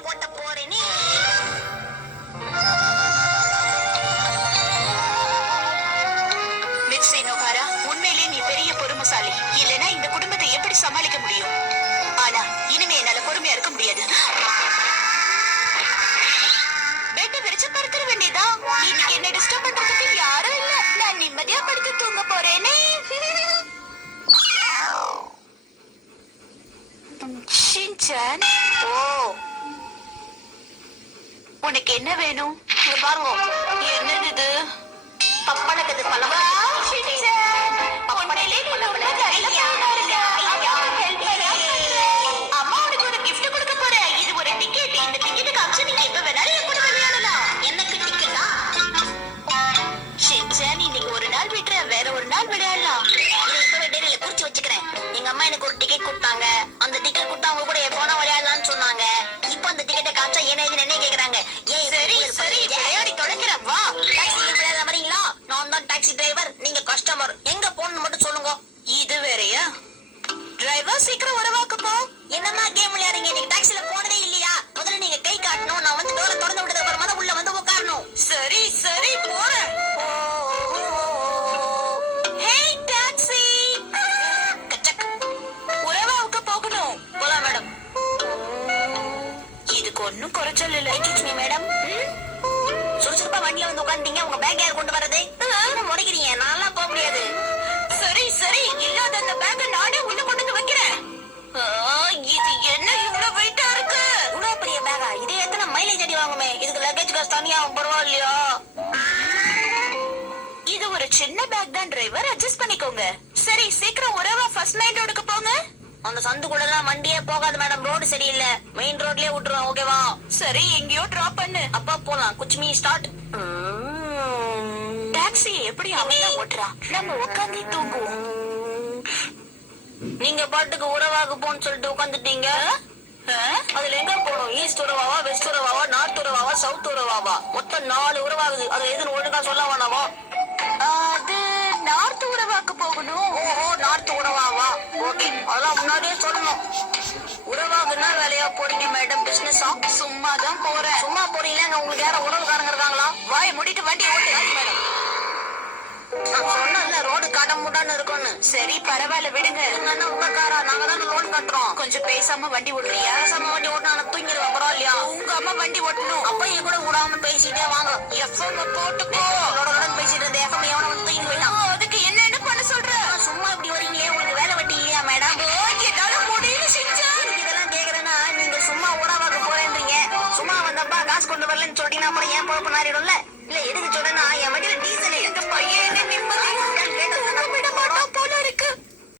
ஓட்ட போறேனே. மிர்சி நோகாரா, உண்மையிலே நீ பெரிய பொறுமைசாலி. இல்லைன்னா இந்த குடும்பத்தை எப்படி சமாளிக்க முடியும்? ஆனா இனிமே என்னால பொறுமையா இருக்க முடியாது. பெட்ட விரிச்சு படுத்துற வேண்டியதா? இன்னைக்கு என்ன டிஸ்டர்ப் பண்றதுக்கு யாரும் இல்ல. நான் நிம்மதியா படுத்து தூங்க போறேனே. ஷின்சான், ஓ, உனக்கு என்ன வேணும்? இங்க பாருங்க. என்னது இது? பப்பளக்கது பழம். அம்மா உனக்கு ஒரு gift கொடுக்க போறேன். இது ஒரு டிக்கெட். இந்த டிக்கெட் காமிச்சு நீங்க எப்ப வேணாலும் என் கூட விளையாடலாம். எனக்கு டிக்கெட்டா? ஷின்சான், இன்னைக்கு ஒரு நாள் விட்டுற, வேற ஒரு நாள் விளையாடலாம். இதை இப்பவே டைரியில குறிச்சு வச்சுக்கிறேன். எங்க அம்மா எனக்கு ஒரு டிக்கெட் கொடுத்தாங்க. அந்த டிக்கெட் கொடுத்தா அவங்க கூட எப்போனா விளையாடலாம்னு சொன்னாங்க. இப்போ அந்த டிக்கெட்டை காமிச்சா என்ன என்ன கேக்குறாங்க. சரி சரி, விளையாடி தொலைக்கிற வா. டாக்ஸில விளையாட வரீங்களா? நான் தான் டாக்ஸி டிரைவர், நீங்க கஸ்டமர். எங்க போகணும்னு மட்டும் சொல்லுங்க. இது வேறயா? டிரைவர், சீக்கிரம் உறவாக்கு போ. என்னமா கேம் விளையாடுறீங்க? நீங்க டாக்ஸில போனதே இல்லையா? முதல்ல நீங்க கை காட்டணும். நான் வந்து டோரை திறந்து விட்டதுக்கு அப்புறமா தான் உள்ள வந்து உட்காரணும். சரி சரி, போறேன். Hey taxi, gajak. உறவாவுக்கு போகணும். போலாம் மேடம். இதுக்கு ஒன்னும் குறைச்சல் இல்லை. எக்ஸ்கியூஸ் மேடம், சுறுசுறுப்பா வண்டியில வந்து உட்காந்துட்டீங்க. உங்க பேக் யார் கொண்டு வரது? முறைக்கிறீங்க, நான்லாம் போக முடியாது. சரி சரி, இல்லாத அந்த பேக்க நானே உள்ள கொண்டு வந்து வைக்கிறேன். இது என்ன இவ்வளவு வெயிட்டா இருக்கு? இவ்வளவு பெரிய பேக்கா? இதே எத்தனை மைலேஜ் அடி வாங்குமே. இதுக்கு லக்கேஜ் காசு தனியா பரவாயில்லையா? இது ஒரு சின்ன பேக் தான் டிரைவர், அட்ஜஸ்ட் பண்ணிக்கோங்க. சரி, சீக்கிரம் உறவா ஃபர்ஸ்ட் மெயின் ரோடுக்கு போங்க. அந்த சந்துக்குள்ளதான் வண்டியே போகாது மேடம். ரோடு சரியில்லை. மெயின் ரோட்லயே விட்டுருவோம், ஓகேவா? சரி, எங்கேயோ டிராப் பண்ணு. அப்பா போலாம். குச்மி ஸ்டார்ட். டாக்ஸி எப்படி அவன் ஓட்டுறா? நம்ம உட்காந்து தூங்குவோம். நீங்க பாட்டுக்கு உறவாக போன்னு சொல்லிட்டு உட்காந்துட்டீங்க. அதுல எங்க போகணும்? ஈஸ்ட் உறவாவா, வெஸ்ட் உறவாவா, நார்த் உறவாவா, சவுத் உறவாவா? மொத்தம் 4 உறவாகுது. அது எதுன்னு ஒழுங்கா சொல்ல வேணாமா? அது நார்த் உறவாக்கு போகணும். ஓஹோ, நார்த் உறவாவா? ஓகே, அதெல்லாம் முன்னாடியே சொல்லணும். உறவாகுன்னா வேலையா போறீங்க மேடம்? பிசினஸா? சும்மா தான் போறேன். சும்மா போறீங்களா? உங்களுக்கு யாரும் உறவுக்காரங்க இருக்காங்களா? வாய் முடிட்டு வண்டி ஓட்டு மேடம். நான் சொன்னேன்ல, ரோடு கடமுடான்னு இருக்கும்னு. சரி, பரவாயில்ல, விடுங்க. உங்க காரா? நாங்க தான் லோன் கட்டுறோம். கொஞ்சம் பேசாம வண்டி ஓட்டுறியா? பேசாம வண்டி ஓட்டினா நான் தூங்கிடுவேன், பரவாயில்லையா? உங்க அம்மா வண்டி ஓட்டணும். அப்ப என் கூட விடாம பேசிட்டே வாங்க. எஃப்எம் போட்டுக்கோ. பேசிட்டு இருந்த எஃப்எம் எவன வந்து தூங்கி போயிட்டான். அதுக்கு என்ன பண்ண சொல்ற? சும்மா இப்படி வரீங்களே, உங்களுக்கு வேலை வட்டி இல்லையா மேடம்? என்னால முடியல செஞ்சா. இதெல்லாம் கேக்குறேன்னா நீங்க சும்மா உறவாக போறேன்றீங்க. சும்மா வந்தப்பா காசு கொண்டு வரலன்னு சொல்லிட்டீங்கன்னா அப்புறம் ஏன் பொழப்பு நாரிடும்ல. இல்ல எதுக்கு சொல்ற